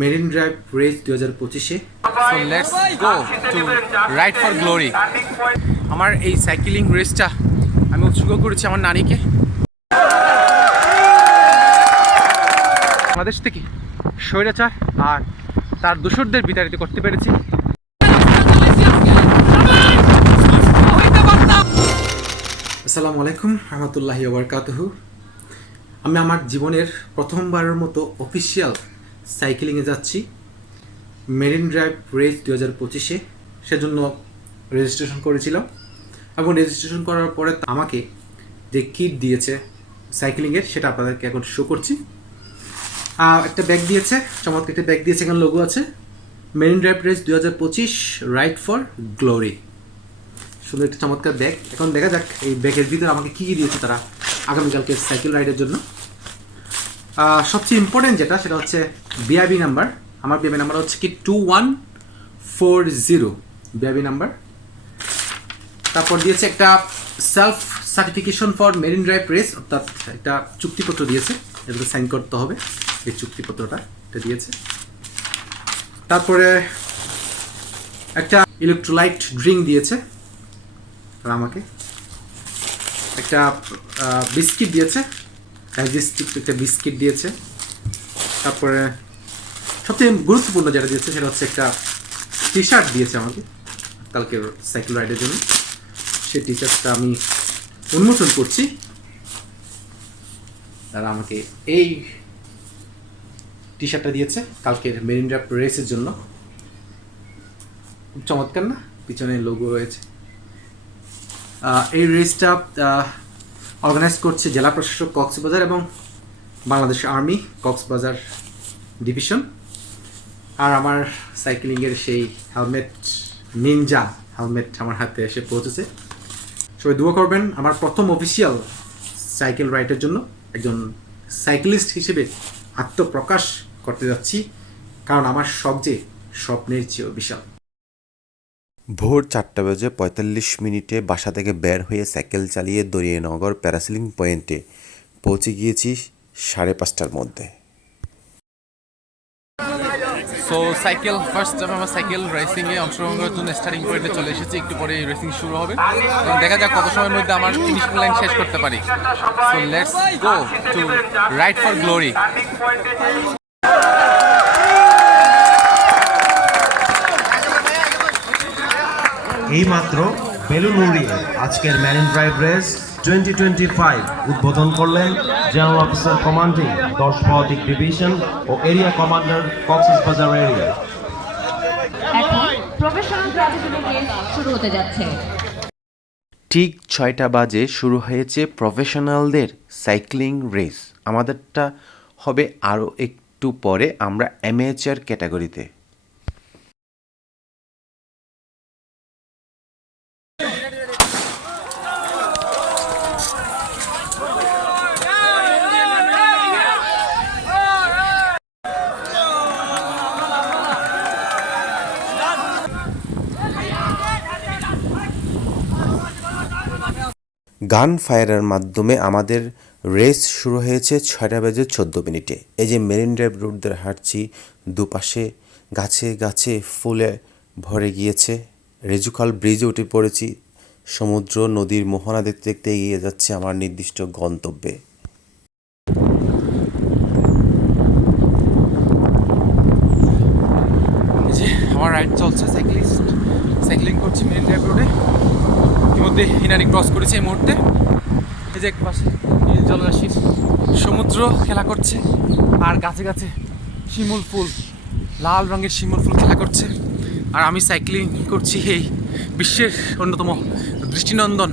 Marine Drive race 2025-এ। So let's go to ride for glory. আমার এই cycling রেসটা আমি উৎসর্গ করেছি আমার নারীকে। বাংলাদেশ থেকে স্বৈরাচার আর তার দোসরদের বিতাড়িত করতে পেরেছি। আসসালামু আলাইকুম রহমতুল্লাহি ওয়া বারাকাতুহু। আমি আমার জীবনের প্রথমবারের মতো অফিসিয়াল সাইক্লিংয়ে যাচ্ছি মেরিন ড্রাইভ রেস 2025-এ। সেজন্য রেজিস্ট্রেশন করেছিলাম এবং রেজিস্ট্রেশন করার পরে আমাকে যে কিট দিয়েছে সাইক্লিংয়ের সেটা আপনাদেরকে এখন শো করছি। একটা ব্যাগ দিয়েছে, চমৎকার একটা ব্যাগ দিয়েছে, এখানে লোগো আছে marine Drive race 2025 ride for glory. সুন্দর একটা চমৎকার ব্যাগ। এখন দেখা যাক এই ব্যাগের ভিতরে আমাকে কী কী দিয়েছে তারা আগামীকালকে সাইকেল রাইডের জন্য। সবচেয়ে ইম্পর্টেন্ট যেটা সেটা হচ্ছে বিআইবি নাম্বার। আমার বিআইবি নাম্বার হচ্ছে কি 2140 বিআইবি নাম্বার। তারপর দিয়েছে একটা self certification for marine Drive race, অর্থাৎ একটা চুক্তিপত্র দিয়েছে, এটাতে সাইন করতে হবে, এই চুক্তিপত্রটা এটা দিয়েছে। তারপরে একটা ইলেকট্রোলাইট ড্রিঙ্ক দিয়েছে আমাকে, একটা বিস্কিট দিয়েছে, ডাইজেস্টিভ একটা বিস্কিট দিয়েছে। তারপরে সবচেয়ে গুরুত্বপূর্ণ যেটা দিয়েছে সেটা হচ্ছে একটা টি শার্ট দিয়েছে আমাকে কালকে সাইকেল রাইডের জন্য। সেই টি শার্টটা আমি উন্মোচন করছি। তারা আমাকে এই টি শার্টটা দিয়েছে কালকের মেরিন ড্রাইভ রেসের জন্য। চমৎকার না? পিছনে লোগো রয়েছে। এই রেসটা অর্গানাইজ করছে জেলা প্রশাসক কক্সবাজার এবং বাংলাদেশ আর্মি কক্সবাজার ডিভিশন। আর আমার সাইক্লিংয়ের সেই হেলমেট, নিনজা হেলমেট আমার হাতে এসে পৌঁছেছে। সবাই দোয়া করবেন আমার প্রথম অফিসিয়াল সাইকেল রাইডের জন্য। একজন সাইক্লিস্ট হিসেবে আত্মপ্রকাশ করতে যাচ্ছি, কারণ আমার শখ যে স্বপ্নের চেয়েও বিশাল। ভোর 4:45 বাসা থেকে বের হয়ে সাইকেল চালিয়ে দরিয়ানগর প্যারাসেলিং পয়েন্টে পৌঁছে গিয়েছি 5:30টার মধ্যে। সো সাইকেল ফার্স্ট টাইম আমার সাইকেল রেসিংয়ে অংশগ্রহণ করার জন্য স্টার্টিং পয়েন্টে চলে এসেছি। একটু পরে রেসিং শুরু হবে এবং দেখা যাক কত সময়ের মধ্যে আমার ফিনিশিং লাইন শেষ করতে পারি। So let's go to ride for glory. এইমাত্র বেলুন উড়িয়ে আজকের মেরিন ড্রাইভ রেস 2025 উদ্বোধন করলেন জেনারেল অফিসার কমান্ডিং 10 ভৌতিক ডিভিশন ও এরিয়া কমান্ডার কক্সবাজার এরিয়া। এখন প্রফেশনাল প্রতিযোগিতা শুরু হতে যাচ্ছে। ঠিক 6টা বাজে শুরু হয়েছে প্রফেশনালদের সাইক্লিং রেস। আমাদেরটা হবে আরও একটু পরে, আমরা অ্যামেচার ক্যাটাগরিতে। গান ফায়ারের মাধ্যমে আমাদের রেস শুরু হয়েছে 6:14। এই যে মেরিন ড্রাইভ রোড ধরে হাঁটছি, দুপাশে গাছে গাছে ফুলে ভরে গিয়েছে। রেজুখাল ব্রিজে উঠে পড়েছি। সমুদ্র নদীর মোহনা দেখতে দেখতে এগিয়ে যাচ্ছে আমার নির্দিষ্ট গন্তব্যে। এই যে আমার রাইড চলছে, সাইক্লিং করছি মেরিন ড্রাইভ রোডে। ইতিমধ্যে হিনারি ক্রস করেছে এই মুহূর্তে। এই যে এক পাশে নীল জলরাশির সমুদ্র খেলা করছে আর গাছে গাছে শিমুল ফুল, লাল রঙের শিমুল ফুল খেলা করছে। আর আমি সাইক্লিং করছি এই বিশ্বের অন্যতম দৃষ্টিনন্দন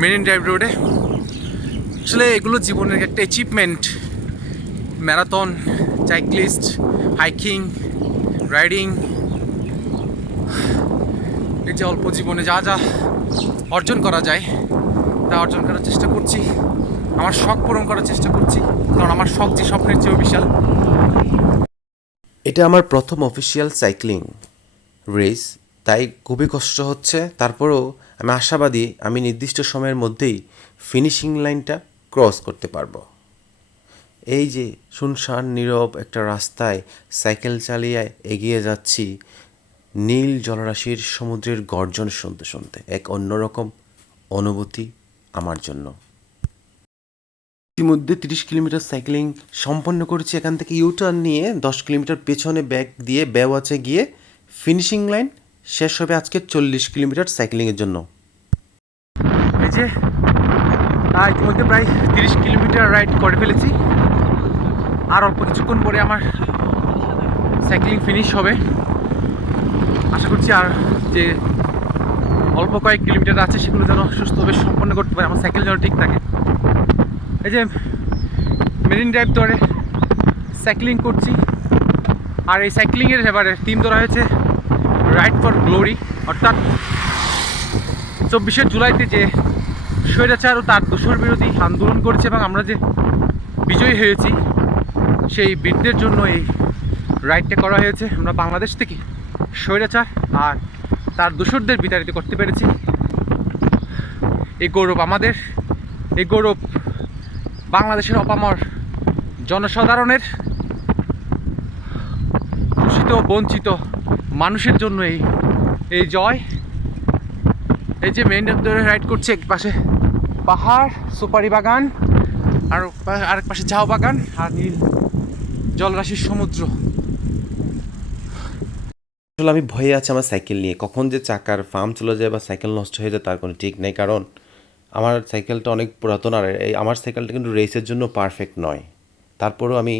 মেরিন ড্রাইভ রোডে। আসলে এগুলো জীবনের একটা achievement. Marathon, cyclist, hiking, riding, এই যে অল্প জীবনে যা যা অর্জন করা যায় তা অর্জন করার চেষ্টা করছি। আমার শখ পূরণ করার চেষ্টা করছি, কারণ আমার শখ যে স্বপ্নের চেয়েও বিশাল। এটা আমার প্রথম অফিসিয়াল সাইক্লিং রেস, তাই খুবই কষ্ট হচ্ছে। তারপরেও আমি আশাবাদী আমি নির্দিষ্ট সময়ের মধ্যেই ফিনিশিং লাইনটা ক্রস করতে পারবো। এই যে শুনশান নীরব একটা রাস্তায় সাইকেল চালিয়ে এগিয়ে যাচ্ছি নীল জলরাশির সমুদ্রের গর্জন শুনতে শুনতে, এক অন্যরকম অনুভূতি আমার জন্য। ইতিমধ্যে 30 কিলোমিটার সাইক্লিং সম্পন্ন করেছি। এখান থেকে ইউটার্ন নিয়ে 10 কিলোমিটার পেছনে ব্যাক দিয়ে বেওয়াচে গিয়ে ফিনিশিং লাইন শেষ হবে আজকে 40 কিলোমিটার সাইক্লিংয়ের জন্য। এই যে ইতিমধ্যে প্রায় 30 কিলোমিটার রাইড করে ফেলেছি। আর অল্প কিছুক্ষণ পরে আমার সাইক্লিং ফিনিশ হবে। আশা করছি আর যে অল্প কয়েক কিলোমিটার আছে সেগুলো যেন সুস্থভাবে সম্পন্ন করতে পারে, আমার সাইকেল যেন ঠিক থাকে। এই যে মেরিন ড্রাইভ ধরে সাইক্লিং করছি। আর এই সাইক্লিংয়ের এবারে থিম ধরা হয়েছে রাইড ফর গ্লোরি, অর্থাৎ 24শে জুলাইতে যে স্বৈরাচার ও তার দোসর বিরোধী আন্দোলন করেছে এবং আমরা যে বিজয়ী হয়েছি, সেই বীরদের জন্য এই রাইডটা করা হয়েছে। আমরা বাংলাদেশ থেকে স্বৈরাচার আর তার দোসরদের বিতাড়িত করতে পেরেছি। এই গৌরব আমাদের, এই গৌরব বাংলাদেশের অপামর জনসাধারণের, শোষিত বঞ্চিত মানুষের জন্য এই জয়। এই যে মেইন রোড ধরে রাইড করছে, এক পাশে পাহাড়, সুপারি বাগান, আর আরেক পাশে ঝাউ বাগান আর নীল জলরাশির সমুদ্র। আসলে আমি ভয়ে আছি আমার সাইকেল নিয়ে, কখন যে চাকার ফার্ম চলে যায় বা সাইকেল নষ্ট হয়ে যায় তার কোনো ঠিক নেই। কারণ আমার সাইকেলটা অনেক পুরাতন, আর এই আমার সাইকেলটা কিন্তু রেসের জন্য পারফেক্ট নয়। তারপরেও আমি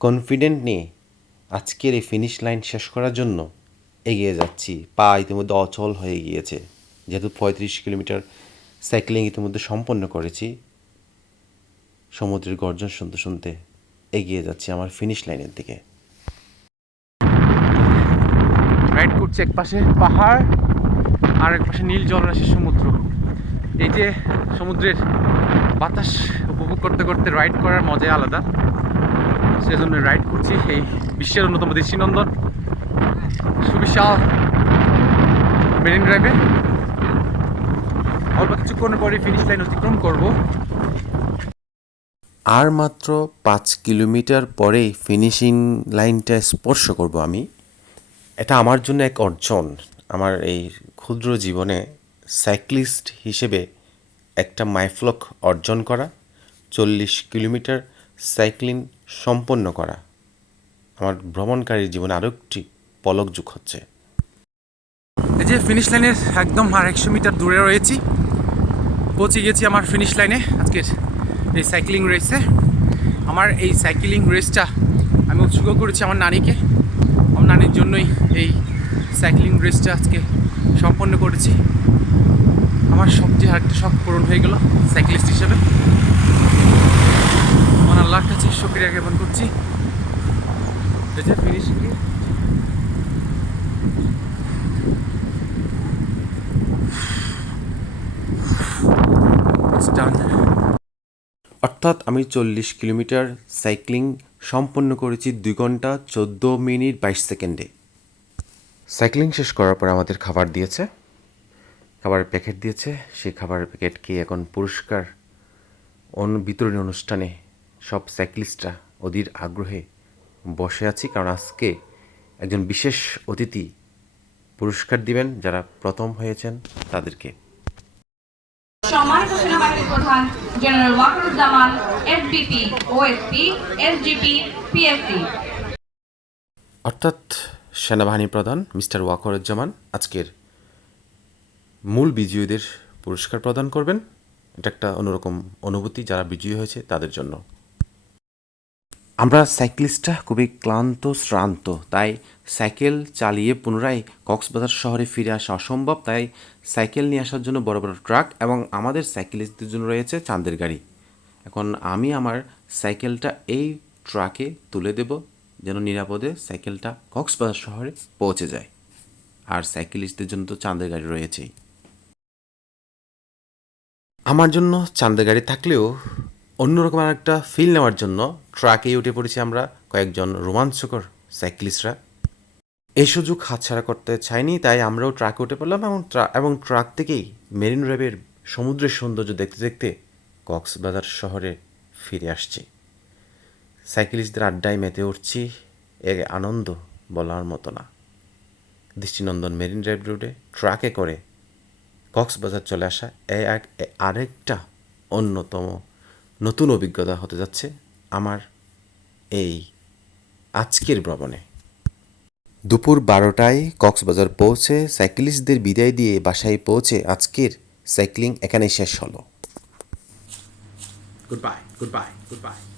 কনফিডেন্ট নিয়ে আজকের এই ফিনিশ লাইন শেষ করার জন্য এগিয়ে যাচ্ছি। পা ইতিমধ্যে অচল হয়ে গিয়েছে, যেহেতু 35 কিলোমিটার সাইক্লিং ইতিমধ্যে সম্পন্ন করেছি। সমুদ্রের গর্জন শুনতে শুনতে এগিয়ে যাচ্ছি আমার ফিনিশ লাইনের দিকে। রাইড করছে এক পাশে পাহাড় আর এক পাশে নীল জলরাশির সমুদ্র। এই যে সমুদ্রের বাতাস উপভোগ করতে করতে রাইড করার মজাই আলাদা। সেজন্য রাইড করছি এই বিশ্বের অন্যতম দৃষ্টিনন্দন সুবিশাল মেরিন ড্রাইভে। অল্প কিছুক্ষণ পরে ফিনিশ লাইন অতিক্রম করব। আর মাত্র 5 কিলোমিটার পরেই ফিনিশিং লাইনটা স্পর্শ করব আমি। এটা আমার জন্য এক অর্জন। আমার এই ক্ষুদ্র জীবনে সাইক্লিস্ট হিসেবে একটা মাইলফলক অর্জন করা, 40 কিলোমিটার সাইক্লিং সম্পন্ন করা আমার ভ্রমণকারীর জীবনে আরও একটি পলক যোগ হচ্ছে। এই যে ফিনিশ লাইনের একদম আর 100 মিটার দূরে রয়েছি, পৌঁছে গেছি আমার ফিনিশ লাইনে আজকের এই সাইক্লিং রেসে। আমার এই সাইক্লিং রেসটা আমি উৎসর্গ করেছি আমার নানিকে। আমার নানির জন্যই এই সাইক্লিং রেসটা আজকে সম্পন্ন করেছি। আমার সবচেয়ে আরেকটা শখ পূরণ হয়ে গেল সাইক্লিস্ট হিসেবে। আমার আল্লাহর কাছে শুকরিয়া জ্ঞাপন করছি। এই যে ফিনিশ অর্থাৎ আমি 40 কিলোমিটার সাইক্লিং সম্পন্ন করেছি 2 ঘন্টা 14 মিনিট 22 সেকেন্ডে। সাইক্লিং শেষ করার পর আমাদের খাবার দিয়েছে, খাবারের প্যাকেট দিয়েছে। সেই খাবারের প্যাকেট খেয়ে এখন পুরস্কার বিতরণী অনুষ্ঠানে সব সাইক্লিস্টরা অধীর আগ্রহে বসে আছি। কারণ আজকে একজন বিশেষ অতিথি পুরস্কার দিবেন যারা প্রথম হয়েছেন তাদেরকে। সম্মানিত সেনাবাহিনী প্রধান general Wakeruzzaman, SBP, OSP, SGP, PSC. অর্থাৎ সেনাবাহিনী প্রধান মিস্টার ওয়াকারুজ্জামান আজকের মূল বিজয়ীদের পুরস্কার প্রদান করবেন। এটা একটা অন্যরকম অনুভূতি যারা বিজয়ী হয়েছে তাদের জন্য। আমরা সাইক্লিস্টরা খুবই ক্লান্ত শ্রান্ত, তাই সাইকেল চালিয়ে পুনরায় কক্সবাজার শহরে ফিরে আসা অসম্ভব। তাই সাইকেল নিয়ে আসার জন্য বড় বড় ট্রাক এবং আমাদের সাইকেলিস্টদের জন্য রয়েছে চাঁদের গাড়ি। এখন আমি আমার সাইকেলটা এই ট্রাকে তুলে দেব যেন নিরাপদে সাইকেলটা কক্সবাজার শহরে পৌঁছে যায়। আর সাইকেলিস্টদের জন্য তো চাঁদের গাড়ি রয়েছেই। আমার জন্য চাঁদের গাড়ি থাকলেও অন্যরকম একটা ফিল নেওয়ার জন্য ট্রাকেই উঠে পড়েছি আমরা কয়েকজন রোমাঞ্চকর সাইক্লিস্টরা। এই সুযোগ হাতছাড়া করতে চাইনি, তাই আমরাও ট্রাকে উঠে পড়লাম এবং ট্রাক থেকেই মেরিন ড্রাইভের সমুদ্রের সৌন্দর্য দেখতে দেখতে কক্সবাজার শহরে ফিরে আসছি। সাইকেলিস্টদের আড্ডায় মেতে উঠছি, এর আনন্দ বলার মতো না। দৃষ্টিনন্দন মেরিন ড্রাইভ রোডে ট্রাকে করে কক্সবাজার চলে আসা আরেকটা অন্যতম নতুন অভিজ্ঞতা হতে যাচ্ছে আমার এই আজকের ভ্রমণে। দুপুর 12টায় কক্সবাজার পৌঁছে সাইকেলিস্টদের বিদায় দিয়ে বাসায় পৌঁছে আজকের সাইক্লিং এখানেই শেষ হলো। Goodbye.